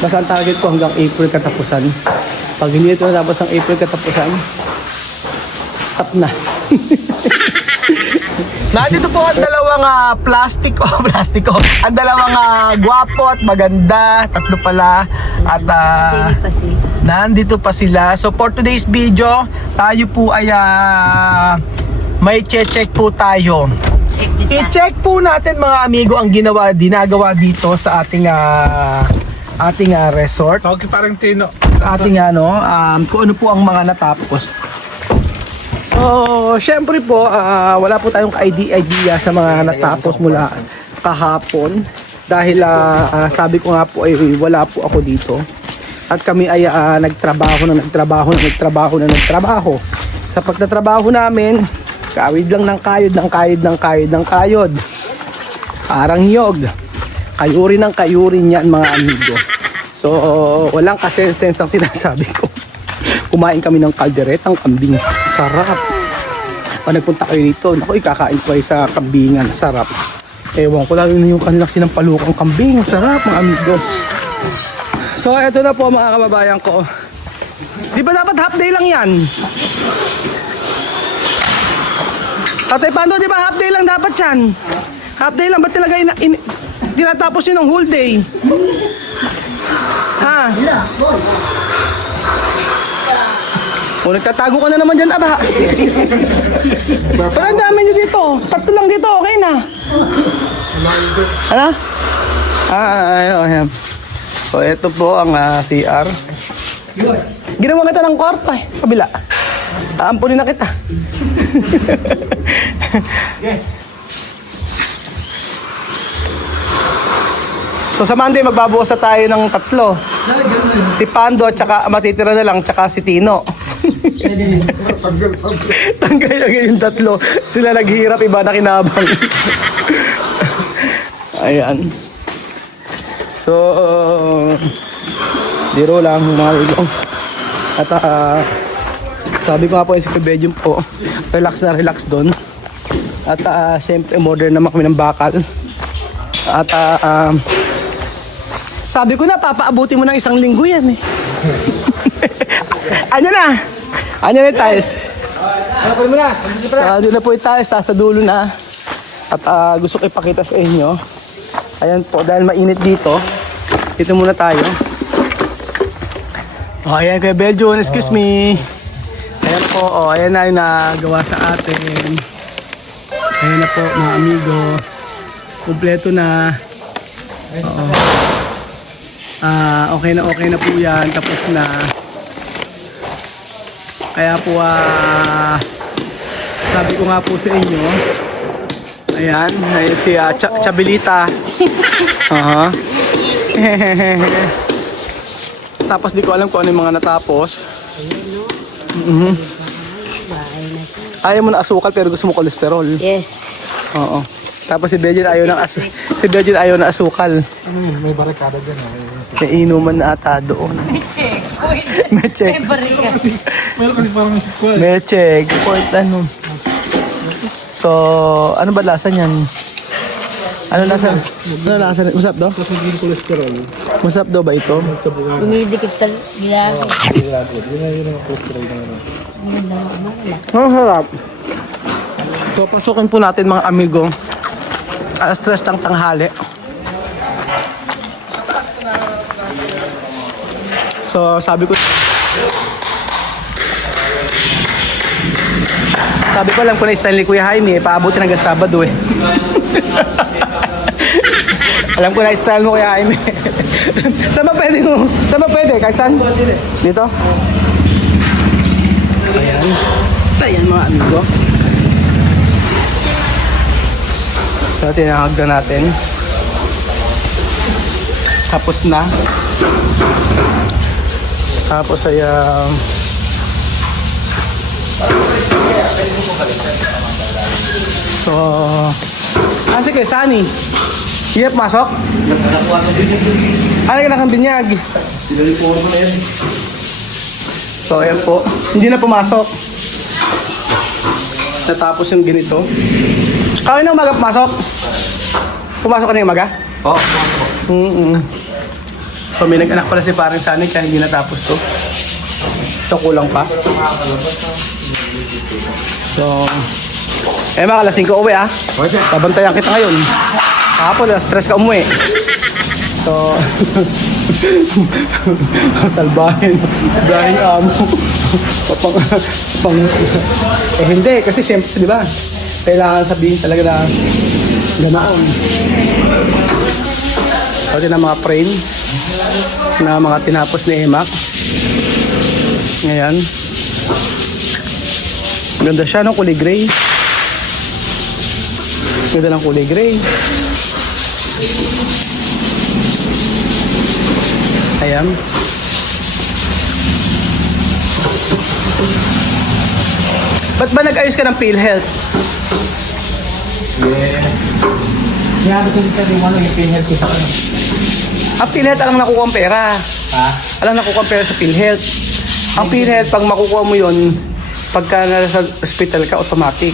Basta ang target ko hanggang April katapusan. Pag hindi ito natapos ng April katapusan, stop na. Nandito po ang dalawang plastiko. Ang dalawang gwapo at maganda. Tatlo pala. At nandito pa sila. So for today's video, tayo po ay may check po tayo. I-check po natin mga amigo ang dinagawa dito sa ating resort. Okay, parang Tino. Sa ating kung ano po ang mga natapos. So, syempre po, wala po tayong idea sa mga natapos mula kahapon. Dahil sabi ko nga po ay wala po ako dito. At kami ay nagtrabaho. Sa pagtatrabaho namin, kawid lang ng kayod. Parang yog. Kayurin yan mga amigo. So, walang kasense ang sinasabi ko. Kumain kami ng kalderetang kambing. Sarap. Pag nagpunta kayo dito, naku, ikakain ko ay sa kambingan. Sarap. Ewan ko, lalo na yung kanilang sinampalukang kambing. Sarap mga amigo. So, eto na po mga kababayan ko. Di ba dapat half day lang yan? Tatay Pando, di ba half day lang dapat yan? Half day lang, ba't talaga tinatapos yun ng whole day? Ha? O, nagtatago ka na naman dyan, aba. Ba't ang dami nyo dito? Tatlo lang dito, okay na. Ano? Ayun. So, ito po ang CR. Ginawa kita ng kwarto eh. Kabila. Aampunin na kita. So sa Monday magbabukas na tayo ng tatlo. Si Pando at saka matitira na lang tsaka si Tino. Tanggal lang yung tatlo. Sila naghihirap, iba na kinabang. Ayan. So biro lang mga ilo. At sabi ko nga po si Pebedium po, relax doon. At syempre modern naman kami ng bakal. At sabi ko na, papaabuti mo ng 1 linggo yan eh. Ano na yung tiles. Doon na po yung tiles, sa dulo na. At gusto ko ipakita sa inyo. Ayan po, dahil mainit dito. Dito muna tayo. Ayan kay Belgium, excuse me. Ayan po, ayan na yung nagawa sa atin. Ayan na po mga amigo. Kompleto na. Okay na po yan, tapos na. Kaya po sabi ko nga po sa inyo, ayan si Chabilita. Tapos di ko alam kung ano yung mga natapos. Ayaw mo na asukal pero gusto mo kolesterol. Yes. Oo. Tapos si Bejin ayaw na asukal. May barikada dyan. May inuman na ata doon. May check. May check. Ano? So, ano ba lasa niyan? Ano lasa? Masarap daw? Tapos naging kolesterol. Masarap daw ba ito? Dumidikit sa gilagay. Yun ang kolesterol na ano. Masarap. So, pasukin po natin mga amigo. Alas 3 ng tanghali. So, sabi ko alam ko na Stanley Kuya Jaime, paabutin hanggang Sabado eh. Alam ko na style mo Kuya Jaime. Saan ba pwede? Kahit saan? Dito? Ayan mga amigo. So, tinahagdan natin. Tapos na. Tapos ay so, sige, Sunny. Hirap masok? Ano ka nakang binyag? So, ayan po. Hindi na pumasok. Natapos yung ganito. Kaya na umaga pumasok? Pumasok ka na yung umaga? Oo. So may nag-anak pala si parang Sunny kaya hindi natapos to. Ito kulang pa. So, mga alas 5 uwi Babantayan kita ngayon. Kahapon, stress ka umuwi. So, salbahin. Salbahin amo. Hindi, kasi siyempre, di ba? Kailangan sabihin talaga na ganoon. Pati na mga frame na mga tinapos ni Emak. Ngayon. Ganda siya, no? Kulay gray. Ganda ng kulay gray. Ayan. Ba't ba nag-ayos ka ng PhilHealth? Kaya ko dito rin yung PhilHealth kita ko. Ang PhilHealth alang nakukuha ang pera. Alang nakukuha ang pera sa PhilHealth. Ang PhilHealth, pag makukuha mo yun, pagka nasa hospital ka, automatic.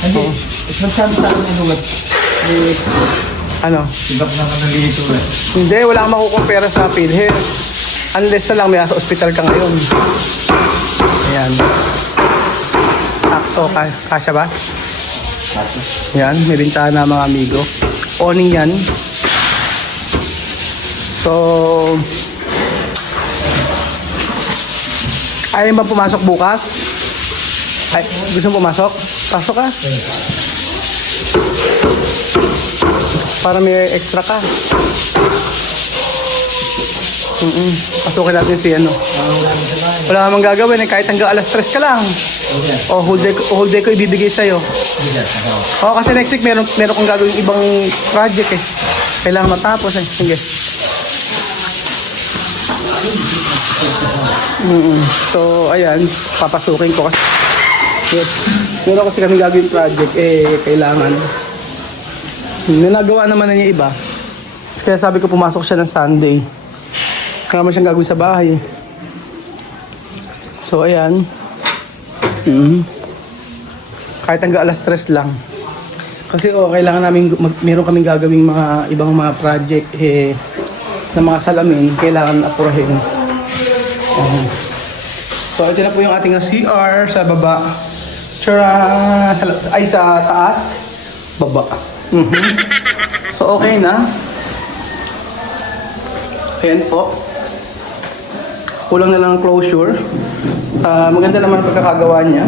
Hindi. Nagsabi sa akin yung lugat. Ano? Ibak na ka nalilito Hindi, wala kang makukuha ang pera sa PhilHealth. Unless na lang may nasa hospital ka ngayon. Ayan. Sakto, kasya ba? Yan, may bintana mga amigo. Awning yan. So, ayaw ba pumasok bukas? Ay, gusto mo pumasok? Pasok ka. Para may extra ka. Pasukin natin si ano. Wala namang gagawin kahit hanggang alas 3 ka lang. O whole day ko ibibigay sa'yo. O kasi next week meron kang gagawin ibang project eh. Kailangan matapos eh. Sige. So ayan, papasukin ko kasi. Meron kasi kami gagawin project eh kailangan. Nagawa naman na niya iba. Kaya sabi ko pumasok siya ng Sunday. Kaya naman siyang gagawin sa bahay. So ayan. Kahit hanggang alas 3 lang. Kasi kailangan namin, meron kaming gagawing mga ibang mga project na mga salamin. Kailangan apurahin. So ito na po yung ating CR sa baba. Sa taas. Baba. So okay na. Ayan po. Kulang na lang ang closure. Maganda naman ang pagkakagawa niya.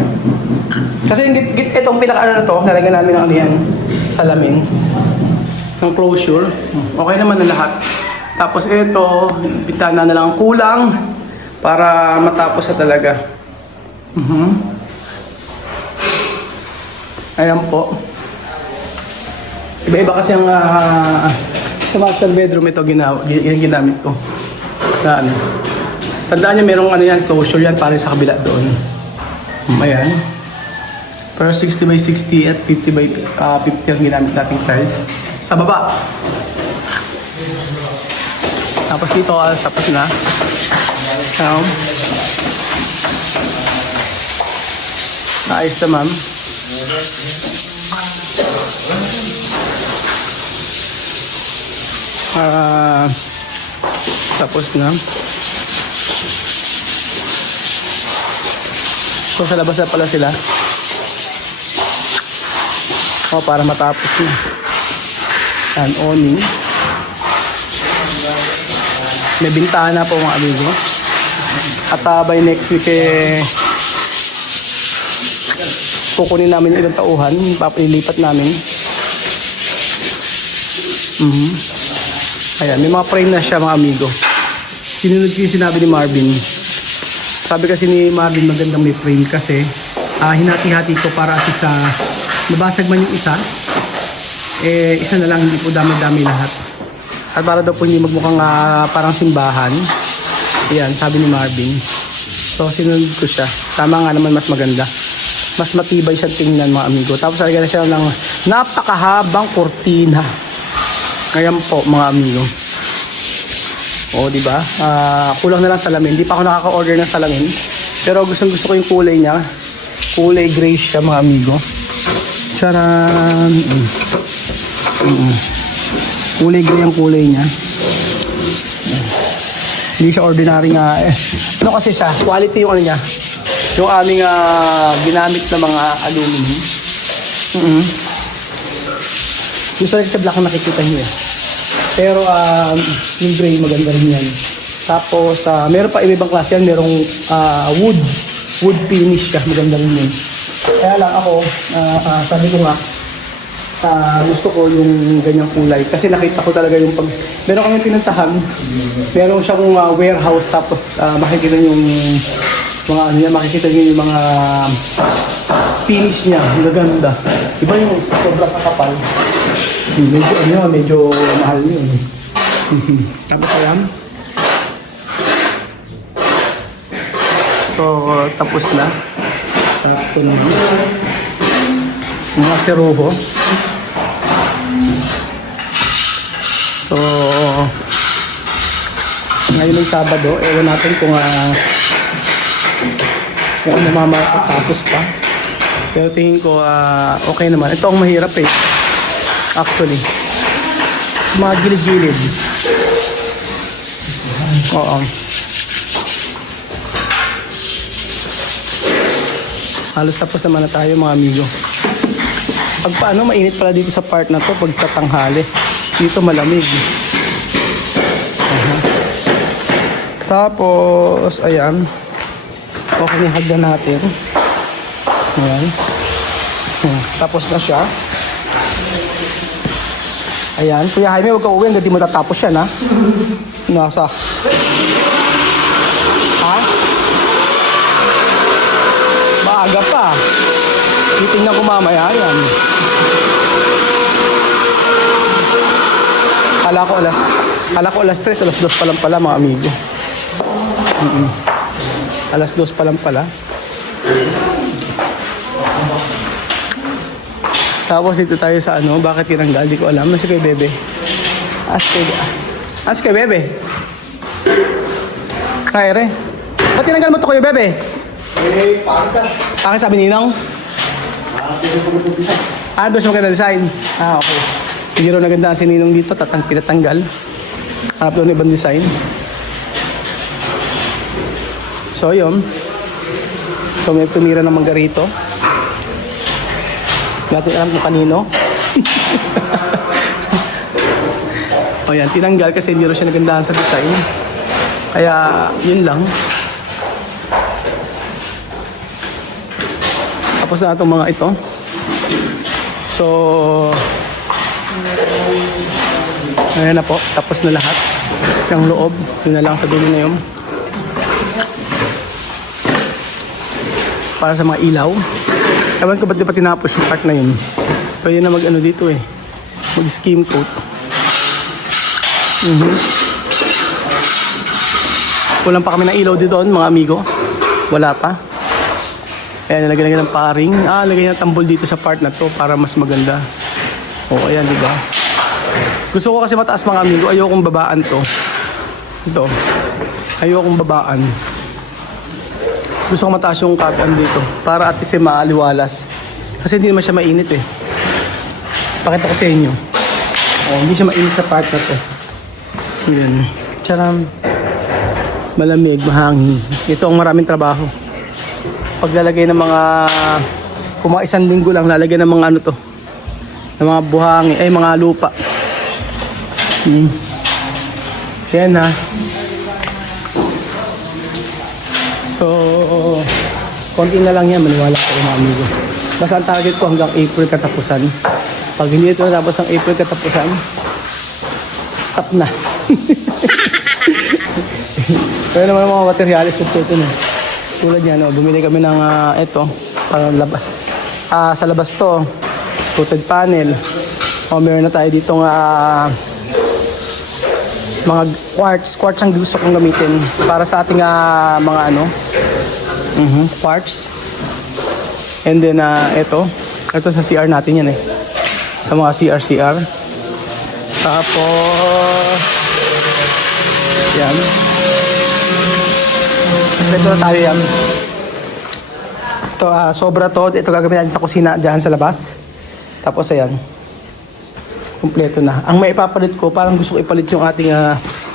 Kasi itong pinaka-ano na to, nalagyan namin ng ano yan, salamin. Ng closure. Okay naman na lahat. Tapos ito, bintana na lang ang kulang para matapos na talaga. Ayan po. Iba-iba kasi ang sa master bedroom ito ginamit ko. Na ano. Tandaan niyo merong ano yan, closure yan para sa kabila doon. Ayan. Pero 60 by 60 at 50 by 50 ang ginamit nating tiles. Sa baba. Tapos dito, tapos na. Naayos na ma'am. Tapos na. So sa labas na pala sila. Para matapos na. Yan, awning. May bintana po mga amigo. At by next week kukunin namin yung ilang tauhan. Ilipat namin. Ayan, may mga frame na siya mga amigo. Sinunod ko yung sinabi ni Marvin. Sabi kasi ni Marvin magandang may frame kasi hinati-hati ko para at sa nabasag man yung isa, isa na lang, hindi po dami-dami lahat. At para daw po hindi magmukhang parang simbahan. Ayan, sabi ni Marvin. So sinunod ko siya. Tama nga naman, mas maganda. Mas matibay siya tingnan mga amigo. Tapos lagyan na siya ng napakahabang kurtina. Ayan po mga amigo. O di ba? Kulang na lang salamin. Hindi pa ako nakaka-order ng salamin. Pero gusto ko yung kulay niya. Kulay gray siya mga amigo. Charan. Kulay gray ang kulay niya. Hindi siya ordinary nga eh. Ano kasi siya? Quality yung ano niya. Yung aming ginamit na mga aluminum. Yung sa black na nakikita niyo eh. Pero yung gray maganda rin yan. Tapos meron pa ibang klase yan. Merong wood finish ka. Maganda rin yun. Kaya lang ako, sabi ko nga, gusto ko yung ganyang kulay. Kasi nakita ko talaga yung meron kami pinuntahan. Meron siyang warehouse. Tapos makikita niyo yung mga ano niya. Makikita niyo yung mga finish niya. Ang gaganda. Iba yung sobrang kakapal. Medyo mahal yun. Tapos ayan. So, tapos na. Sakto na. Mga seruho. So, ngayon ng Sabado, ewan natin kung mamatapos pa. Pero tingin ko, okay naman. Ito ang mahirap eh. Actually. Mga gilid-gilid. Oo. Halos tapos naman na tayo mga amigo. Pag paano, mainit pala dito sa part na to pag sa tanghali. Dito malamig. Tapos, ayan. Okay na hagdan natin. Ayan. Tapos na siya. Ayan. Kuya Jaime, huwag ka uwi. Hindi mo tatapos yan, ha? Nasa. Ha? Maaga pa. Titingnan ko mamaya. Ayan. Kala ko alas 3, alas 2 pa lang pala mga amigo. Alas 2 pa lang pala. Tapos dito tayo sa ano, bakit tinanggal? Di ko alam. Nasi kay Bebe. As kay Bebe. Kaya re. Ba't tinanggal mo to Kuya Bebe? Bakit sabi ninong? Doon siya maganda design. Okay. Hindi rin naganda si ninong dito, pinatanggal. Hanap doon ibang design. So yun. So may tumira ng mangga rito. Natin alam kung kanino. O yan, tinanggal kasi hindi rin siya nagandahan sa design. Kaya yun lang. Tapos na itong mga ito. So ayan na po, tapos na lahat. Yung loob, yun na lang sa dulo na yun. Para sa mga ilaw. Ewan ko ba't di pa tinapos yung part na yun. Pwede na mag-ano dito eh. Mag-skim coat. Kulang pa kami ng ilaw dito mga amigo. Wala pa. Ayan, nalagyan ng paring. Lagyan ng tambol dito sa part na to para mas maganda. O, ayan, diba? Gusto ko kasi mataas mga amigo. Ayokong babaan to. Ito. Ayokong babaan. Gusto ko mataas yung kapan dito para at least maaliwalas. Kasi hindi naman siya mainit eh. Pakita ko sa inyo. Hindi siya mainit sa part na to. Yan. Charam. Malamig, mahangin. Ito ang maraming trabaho. Paglalagay ng mga kung mga 1 linggo lang lalagyan ng mga ano to. Ng mga buhangin, mga lupa. Yan ha. So, konti na lang yan, maniwala ko mga amigo. Basta ang target ko hanggang April katapusan. Pag hindi ito natapos ng April katapusan, stop na. Kaya naman ang mga materialis ko ito na. Tulad yan, bumili kami ng ito, sa labas to, coated panel. Meron na tayo ditong mga quartz ang gusto kong gamitin para sa ating mga quartz. And then ito sa CR natin yan eh, sa mga CR. Tapos yan, ito na tayo yan. Ito sobra to, ito gagamitin natin sa kusina dyan sa labas. Tapos ayan, kumpleto na. Ang maipapalit ko, parang gusto ko ipalit yung ating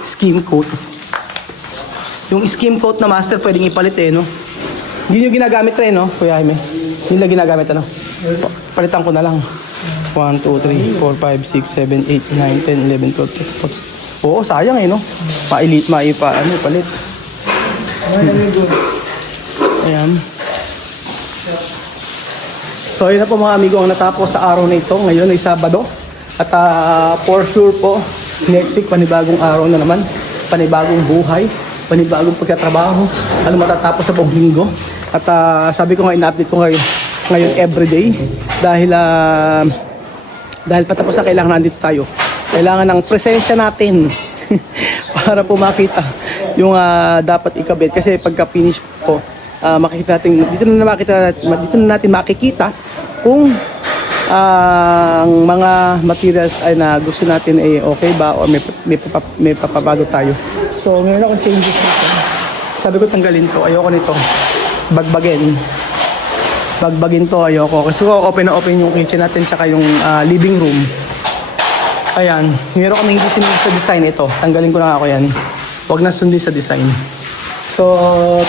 skim coat. Yung skim coat na master pwedeng ipalit eh, no? Hindi nyo ginagamit rin, no? Kuya Jaime. Hindi na ginagamit, ano? Palitan ko na lang. 1, 2, 3, 4, 5, 6, 7, 8, 9, 10, 11, 12, 13, 14. Oo, sayang eh, no? Palit. Ayan. So, yun na po mga amigo ang natapos sa araw na ito. Ngayon ay Sabado. At for sure po, next week, panibagong araw na naman. Panibagong buhay. Panibagong pagkatrabaho. Ano matatapos sa buong linggo. At sabi ko nga, in-update ko ngayon everyday. Dahil patapos na kailangan nandito tayo. Kailangan ng presensya natin para po makita yung dapat ikabit. Kasi pagka finish po, makikita natin, dito na natin makikita kung ang mga materials ay na gusto natin ay okay ba o may papabago tayo. So meron akong changes dito. Sabi ko tanggalin to, ayoko nito. Bagbagin to, ayoko. Kasi ko open yung kitchen natin tsaka yung living room. Ayan, meron kami hindi sinunod sa design ito. Tanggalin ko na ako yan. Huwag na sundin sa design. So,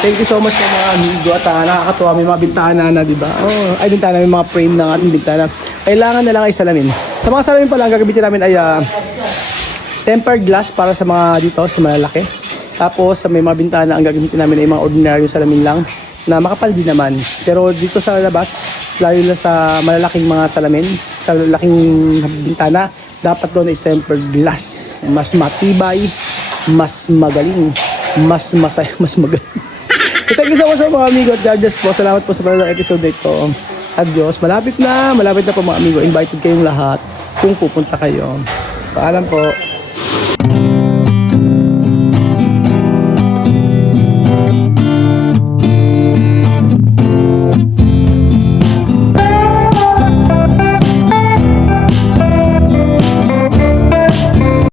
thank you so much po mga amigo at nakakatuwa may mga bintana na, di ba? Oh, ay bintana, may mga frame ng ating bintana. Kailangan na lang ay salamin. Sa mga salamin pa lang, gagamitin namin ay tempered glass para sa mga dito, sa malalaki. Tapos, sa may mga bintana, ang gagamitin namin ay mga ordinary salamin lang na makapal din naman. Pero dito sa labas, lalo na sa malalaking mga salamin, sa lalaking bintana, dapat doon ay tempered glass. Mas matibay, mas magaling. Mas magaling. So thank you so much mga amigo at God bless po. Salamat po sa panonood ng episode na ito. Adios. Malapit na po mga amigo. Invited kayong lahat kung pupunta kayo. Paalam po.